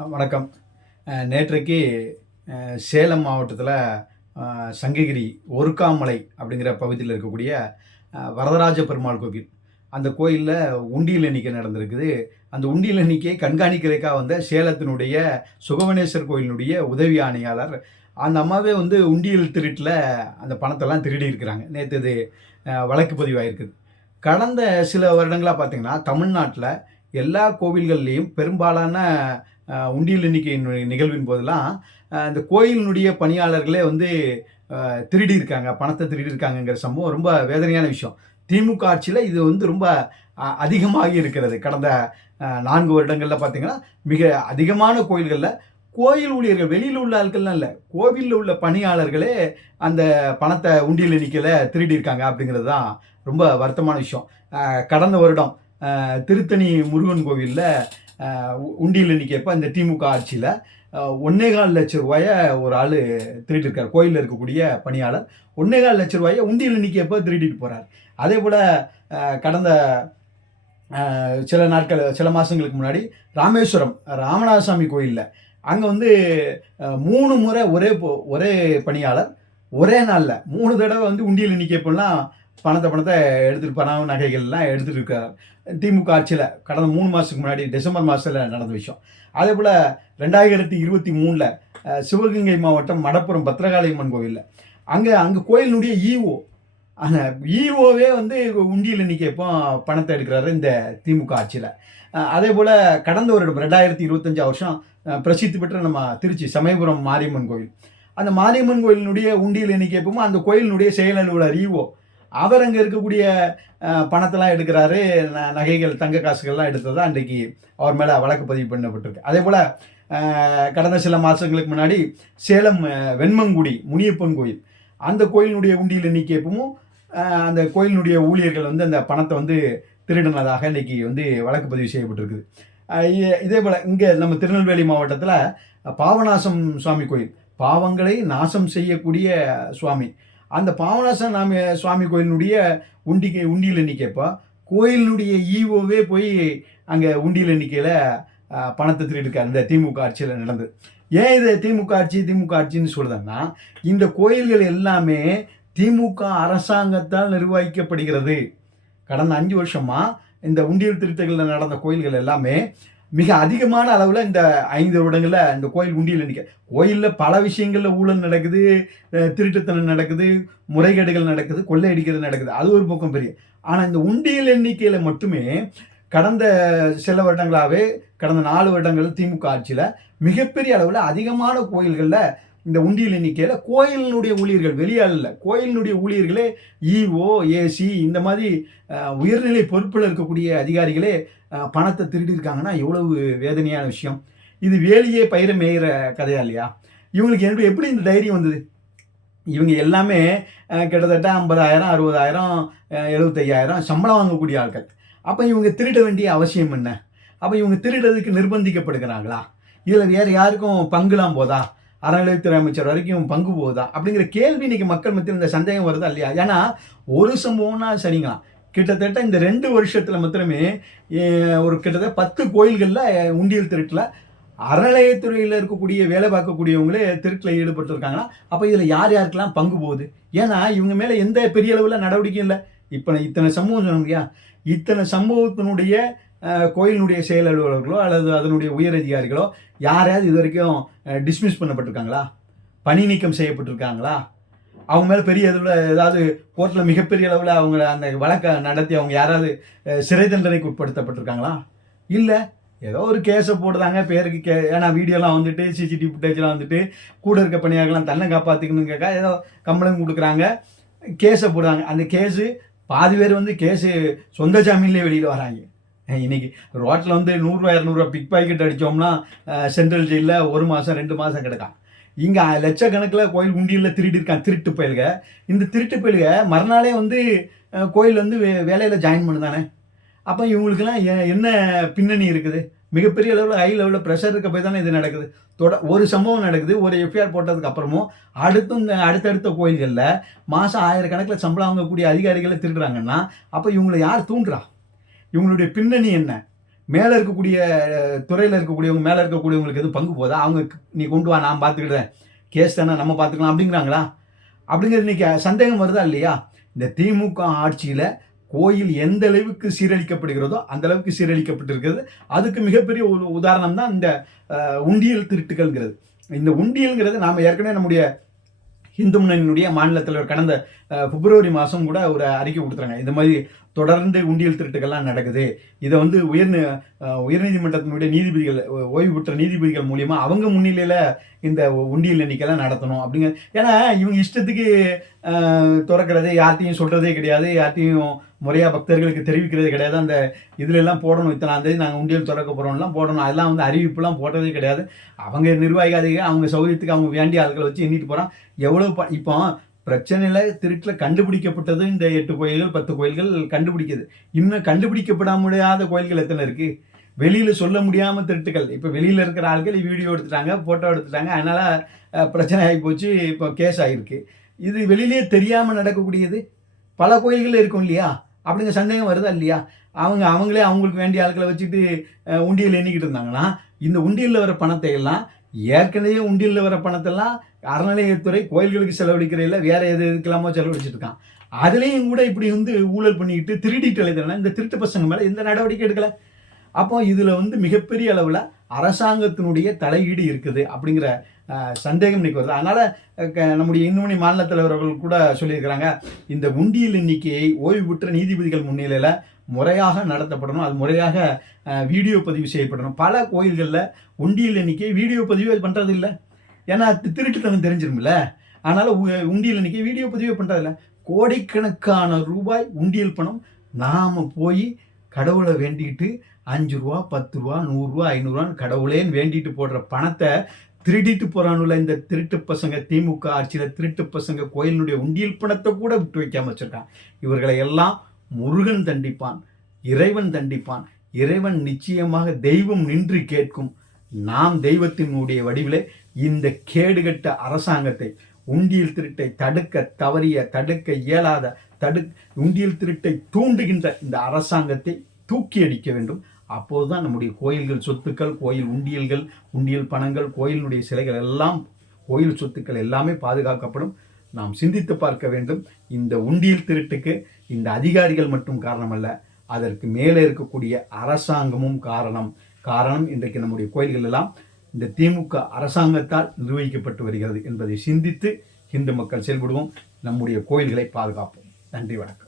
வணக்கம். நேற்றைக்கு சேலம் மாவட்டத்தில் சங்ககிரி ஒருக்காமலை அப்படிங்கிற பகுதியில் இருக்கக்கூடிய வரதராஜ பெருமாள் கோவில். அந்த கோயிலில் உண்டியல் எண்ணிக்கை நடந்திருக்குது. அந்த உண்டியல் எண்ணிக்கையை கண்காணிக்கிறதுக்காக வந்த சேலத்தினுடைய சுகவனேஸ்வர் கோயிலினுடைய உதவி ஆணையாளர் அந்த அம்மாவே உண்டியல் திருட்டில் அந்த பணத்தெல்லாம் திருடி இருக்கிறாங்க. நேற்று இது வழக்கு பதிவாயிருக்குது. கடந்த சில வருடங்களாக பார்த்திங்கன்னா தமிழ்நாட்டில் எல்லா கோவில்கள்லேயும் பெரும்பாலான உண்டியல் எண்ணிக்கை நிகழ்வின் போதெல்லாம் இந்த கோயிலினுடைய பணியாளர்களே திருடி இருக்காங்க, பணத்தை திருடி இருக்காங்கங்கிற சம்பவம் ரொம்ப வேதனையான விஷயம். திமுக ஆட்சியில் இது ரொம்ப அதிகமாகி இருக்கிறது. கடந்த 4 வருடங்களில் பார்த்திங்கன்னா மிக அதிகமான கோயில்களில் கோயில் ஊழியர்கள், வெளியில் உள்ள ஆட்கள்லாம் இல்லை, கோவிலில் உள்ள பணியாளர்களே அந்த பணத்தை உண்டியல் எண்ணிக்கையில் திருடி இருக்காங்க அப்படிங்கிறது தான் ரொம்ப வருத்தமான விஷயம். கடந்த வருடம் திருத்தணி முருகன் கோவிலில் உண்டியல் எண்ணிக்கைப்போ இந்த திமுக ஆட்சியில் 1.25 லட்சம் ரூபாயை ஒரு ஆள் திருடிருக்கார். கோயிலில் இருக்கக்கூடிய பணியாளர் 1.25 லட்சம் ரூபாயை உண்டியல் எண்ணிக்கைப்போ திருடிட்டு போகிறார். அதே போல் கடந்த சில மாதங்களுக்கு முன்னாடி ராமேஸ்வரம் ராமநாதசாமி கோயிலில் அங்கே 3 முறை ஒரே பணியாளர் ஒரே நாளில் 3 தடவை உண்டியல் எண்ணிக்கைப்பெல்லாம் பணத்தை எடுத்துகிட்டு பணம் நகைகள்லாம் எடுத்துகிட்டு இருக்கார். திமுக ஆட்சியில் கடந்த 3 மாதத்துக்கு முன்னாடி டிசம்பர் மாதத்தில் நடந்த விஷயம். அதே போல் 2023 சிவகங்கை மாவட்டம் மடப்புறம் பத்திரகாளியம்மன் கோவிலில் அங்கே கோயிலினுடைய அந்த ஈஓவே உண்டியல் எண்ணிக்கைப்போ பணத்தை எடுக்கிறாரு இந்த திமுக ஆட்சியில். அதே போல் கடந்த வருடம் 2025 வருஷம் பிரசித்தி பெற்ற நம்ம திருச்சி சமயபுரம் மாரியம்மன் கோவில், அந்த மாரியம்மன் கோயிலினுடைய உண்டியல் எண்ணிக்கைப்போ அந்த கோயிலினுடைய செயல் அலுவலர் ஈஓ அவர் அங்கே இருக்கக்கூடிய பணத்தெல்லாம் எடுக்கிறாரு. நகைகள், தங்க காசுகள்லாம் எடுத்தது தான் அன்றைக்கு அவர் மேலே வழக்கு பதிவு பண்ணப்பட்டிருக்கு. அதே போல் கடந்த சில மாதங்களுக்கு முன்னாடி சேலம் வெண்மங்குடி முனியப்பன் கோயில், அந்த கோயிலினுடைய உண்டியல் எண்ணிக்கைப்பவும் அந்த கோயிலினுடைய ஊழியர்கள் அந்த பணத்தை திருடினதாக இன்றைக்கி வழக்கு பதிவு செய்யப்பட்டிருக்குது. இதே போல் இங்கே நம்ம திருநெல்வேலி மாவட்டத்தில் பாவநாசம் சுவாமி கோயில், பாவங்களை நாசம் செய்யக்கூடிய சுவாமி, அந்த பாவநாசம் சுவாமி கோயிலினுடைய உண்டியல் எண்ணிக்கைப்போ கோயிலினுடைய ஈஓவே போய் அங்கே உண்டியல் எண்ணிக்கையில் பணத்தை திருடிருக்காரு. இந்த திமுக ஆட்சியில் நடந்தது. ஏன் இது திமுக ஆட்சின்னு சொல்லுதுன்னா, இந்த கோயில்கள் எல்லாமே திமுக அரசாங்கத்தால் நிர்வகிக்கப்படுகிறது. கடந்த 5 வருஷமாக இந்த உண்டியல் திருத்தங்களில் நடந்த கோயில்கள் எல்லாமே மிக அதிகமான அளவில் இந்த 5 வருடங்களில் இந்த கோயில் உண்டியல் எண்ணிக்கை, கோயிலில் பல விஷயங்களில் ஊழல் நடக்குது, திருட்டுத்தனம் நடக்குது, முறைகேடுகள் நடக்குது, கொள்ளையடிக்கிறது நடக்குது, அது ஒரு பக்கம் பெரிய. ஆனால் இந்த உண்டியல் எண்ணிக்கையில் மட்டுமே கடந்த சில வருடங்களாகவே, கடந்த 4 வருடங்கள் திமுக ஆட்சியில் மிகப்பெரிய அளவில் அதிகமான கோயில்களில் இந்த உண்டியல் எண்ணிக்கையில் கோயிலினுடைய ஊழியர்கள், வெளியால் இல்லை, கோயிலினுடைய ஊழியர்களே இஓ, ஏசி இந்த மாதிரி உயர்நிலை பொறுப்பில் இருக்கக்கூடிய அதிகாரிகளே பணத்தை திருடியிருக்காங்கன்னா எவ்வளவு வேதனையான விஷயம். இது வேலியே பயிர மேயிற கதையா இல்லையா? இவங்களுக்கு எப்படி இந்த தைரியம் வந்தது? இவங்க எல்லாமே கிட்டத்தட்ட 50,000, 60,000, 75,000 சம்பளம் வாங்கக்கூடிய ஆட்கள். அப்போ இவங்க திருட வேண்டிய அவசியம் என்ன? அப்போ இவங்க திருடுறதுக்கு நிர்பந்திக்கப்படுகிறாங்களா? இதில் வேறு யாருக்கும் பங்குலாம் போதா? அறநிலையத்துறை அமைச்சர் வரைக்கும் பங்கு போகுதா? அப்படிங்கிற கேள்வி இன்றைக்கி மக்கள் மத்தியில் இந்த சந்தேகம் வருதா இல்லையா? ஏன்னா ஒரு சம்பவம்னா சரிங்களாம், கிட்டத்தட்ட இந்த 2 வருஷத்தில் மாத்திரமே ஒரு கிட்டத்தட்ட 10 கோயில்களில் உண்டியல் திருட்டில் அறநிலையத்துறையில் இருக்கக்கூடிய வேலை பார்க்கக்கூடியவங்களே திருட்டில் ஈடுபட்டுருக்காங்கன்னா அப்போ இதில் யாருக்கெல்லாம் பங்கு போகுது? ஏன்னா இவங்க மேலே எந்த பெரிய அளவில் நடவடிக்கையும் இல்லை. இப்போ இத்தனை சம்பவம் சொன்னோம் இல்லையா? இத்தனை சம்பவத்தினுடைய கோயிலினுடைய செயல் அலுவலர்களோ அல்லது அதனுடைய உயர் அதிகாரிகளோ யாரையாவது இது வரைக்கும் டிஸ்மிஸ் பண்ணப்பட்டிருக்காங்களா? பணி நீக்கம் செய்யப்பட்டிருக்காங்களா? அவங்க மேலே பெரிய அளவில் ஏதாவது கோர்ட்டில் மிகப்பெரிய அளவில் அவங்க அந்த வழக்கை நடத்தி அவங்க யாராவது சிறை தண்டனைக்கு உட்படுத்தப்பட்டிருக்காங்களா? இல்லை, ஏதோ ஒரு கேஸை போடுறாங்க பேருக்கு. ஏன்னா வீடியோலாம் சிசிடிவி ஃபுட்டேஜ்லாம் கூட இருக்க பணியாளர்கள்லாம் தன்னை காப்பாற்றிக்கணுங்கக்கா ஏதோ கம்ப்ளைண்ட் கொடுக்குறாங்க, கேஸை போடுறாங்க. அந்த கேஸு பாதி பேர் கேஸு சொந்த ஜாமீன்லேயே வெளியில் வராங்க. இன்றைக்கி ரோட்டில் 100 200 பிக் பாக்கெட் அடித்தோம்னா சென்ட்ரல் ஜெயிலில் 1 மாதம் 2 மாதம் கிடக்கான். இங்கே லட்சக்கணக்கில் கோயில் உண்டியலில் திருடிருக்கான் திருட்டு பயல்க. இந்த திருட்டு பயல்க மறுநாளே கோயில் வேலையில் ஜாயின் பண்ணுதானே. அப்போ இவங்களுக்கெல்லாம் என்ன பின்னணி இருக்குது? மிகப்பெரிய அளவில் ஹை லெவலில் ப்ரெஷர் இருக்க போய் தானே இது நடக்குது. ஒரு சம்பவம் நடக்குது, ஒரு எஃப்ஐஆர் போட்டதுக்கு அப்புறமும் அடுத்தடுத்த கோயில்களில் மாதம் 1000 கணக்கில் சம்பளம் வாங்கக்கூடிய அதிகாரிகளை திருடுறாங்கன்னா அப்போ இவங்களை யார் தூண்டுறா? இவங்களுடைய பின்னணி என்ன? மேலே இருக்கக்கூடிய துறையில் இருக்கக்கூடியவங்க மேலே இருக்கக்கூடியவங்களுக்கு எதுவும் பங்கு போதா? அவங்க நீ கொண்டு வா நான் பார்த்துக்கிட்டேன், கேஸ் தானே நம்ம பார்த்துக்கலாம் அப்படிங்கிறாங்களா? அப்படிங்கிறது இன்னைக்கு சந்தேகம் வருதா இல்லையா? இந்த திமுக ஆட்சியில் கோயில் எந்த அளவுக்கு சீரழிக்கப்படுகிறதோ அந்த அளவுக்கு சீரழிக்கப்பட்டிருக்கிறது. அதுக்கு மிகப்பெரிய ஒரு உதாரணம் தான் இந்த உண்டியல் திருட்டுகள்ங்கிறது. இந்த உண்டியல்ங்கிறது நாம் ஏற்கனவே நம்முடைய இந்து முன்னணியினுடைய மாநில தலைவர் கடந்த பிப்ரவரி மாதம் கூட ஒரு அறிக்கை கொடுத்துறாங்க. இந்த மாதிரி தொடர்ந்து உண்டியல் திருட்டுகள்லாம் நடக்குது. இதை வந்து உயர்நீதிமன்றத்தினுடைய நீதிபதிகள், ஓய்வு பெற்ற நீதிபதிகள் மூலியமா அவங்க முன்னிலையில் இந்த உண்டியல் எண்ணிக்கைலாம் நடத்தணும் அப்படிங்கிற. ஏன்னா இவங்க இஷ்டத்துக்கு திறக்கிறது, யார்ட்டையும் சொல்கிறதே கிடையாது, யார்ட்டையும் முறையாக பக்தர்களுக்கு தெரிவிக்கிறதே கிடையாது. அந்த இதில் எல்லாம் போடணும், இத்தனாம் தேதி நாங்கள் உண்டியல் திறக்க போகிறோம்லாம் போடணும், அதெல்லாம் வந்து அறிவிப்புலாம் போட்டதே கிடையாது. அவங்க நிர்வாகிகள் அவங்க சௌகரியத்துக்கு அவங்க வேண்டிய ஆட்களை வச்சு எண்ணிட்டு போகிறான். எவ்வளோ இப்போ பிரச்சனையில் திருட்டில் கண்டுபிடிக்கப்பட்டது இந்த 8 கோயில்கள் 10 கோயில்கள் கண்டுபிடிக்குது. இன்னும் கண்டுபிடிக்கப்பட முடியாத கோயில்கள் எத்தனை இருக்குது? வெளியில் சொல்ல முடியாமல் திருட்டுகள். இப்போ வெளியில் இருக்கிற ஆட்கள் வீடியோ எடுத்துட்டாங்க, ஃபோட்டோ எடுத்துட்டாங்க, அதனால் பிரச்சனை ஆகி போச்சு, இப்போ கேஸ் ஆகிருக்கு. இது வெளியிலே தெரியாமல் நடக்கக்கூடியது பல கோயில்கள் இருக்கும் இல்லையா? அப்படிங்கிற சந்தேகம் வருதா இல்லையா? அவங்களே அவங்களுக்கு வேண்டிய ஆட்களை வச்சுட்டு உண்டியல் எண்ணிக்கிட்டு இருந்தாங்கன்னா, இந்த உண்டியலில் வர பணத்தை எல்லாம் ஏற்கனவே உண்டியலில் வர பணத்தெல்லாம் அறநிலையத்துறை கோயில்களுக்கு செலவழிக்கிறதில்ல, வேற எதுக்கெல்லாமோ செலவழிச்சிட்டு இருக்கான். அதுலேயும் கூட இப்படி வந்து ஊழல் பண்ணிக்கிட்டு திருடிட்டு எழுதுனா இந்த திருட்டு பசங்க மேலே எந்த நடவடிக்கை எடுக்கலை. அப்போ இதில் வந்து மிகப்பெரிய அளவில் அரசாங்கத்தினுடைய தலையீடு இருக்குது அப்படிங்கிற சந்தேகம் இன்னைக்கு வருது. அதனால் நம்முடைய இந்துமணி மாநில தலைவர்கள் கூட சொல்லியிருக்கிறாங்க, இந்த உண்டியல் எண்ணிக்கையை ஓய்வு பெற்ற நீதிபதிகள் முன்னிலையில் முறையாக நடத்தப்படணும், அது முறையாக வீடியோ பதிவு செய்யப்படணும். பல கோயில்களில் உண்டியல் எண்ணிக்கை வீடியோ பதிவு பண்ணுறது இல்லை. ஏன்னா திருட்டுத்தனம் தெரிஞ்சிருமில்ல. அதனால் உண்டியல் எண்ணிக்கை வீடியோ பதிவே பண்ணுறதில்ல. கோடிக்கணக்கான ரூபாய் உண்டியல் பணம் நாம் போய் கடவுளை வேண்டிக்கிட்டு 5 ரூபா 10 ரூபா 100 ரூபா 500 ரூபான்னு கடவுளேன்னு வேண்டிட்டு போடுற பணத்தை திருடிட்டு போகிறானுல இந்த திருட்டு பசங்க. திமுக ஆட்சியில் திருட்டு பசங்க கோயிலினுடைய உண்டியல் பணத்தை கூட விட்டு வைக்காமல் வச்சுருக்கான். இவர்களை எல்லாம் முருகன் தண்டிப்பான், இறைவன் தண்டிப்பான். இறைவன் நிச்சயமாக தெய்வம் நின்று கேட்கும். நாம் தெய்வத்தினுடைய வடிவிலே இந்த கேடுகட்ட அரசாங்கத்தை, உண்டியல் திருட்டை தடுக்க இயலாத உண்டியல் திருட்டை தூண்டுகின்ற இந்த அரசாங்கத்தை தூக்கி அடிக்க வேண்டும். அப்போதுதான் நம்முடைய கோயில்கள் சொத்துக்கள், கோயில் உண்டியல்கள், உண்டியல் பணங்கள், கோயிலினுடைய சிலைகள் எல்லாம், கோயில் சொத்துக்கள் எல்லாமே பாதுகாக்கப்படும். நாம் சிந்தித்து பார்க்க வேண்டும். இந்த உண்டியல் திருட்டுக்கு இந்த அதிகாரிகள் மட்டும் காரணமல்ல, அதற்கு மேலே இருக்கக்கூடிய அரசாங்கமும் காரணம். இன்றைக்கு நம்முடைய கோயில்கள் எல்லாம் இந்த திமுக அரசாங்கத்தால் நிர்வகிக்கப்பட்டு வருகிறது என்பதை சிந்தித்து இந்து மக்கள் செயல்படுவோம். நம்முடைய கோயில்களை பாதுகாப்போம். நன்றி, வணக்கம்.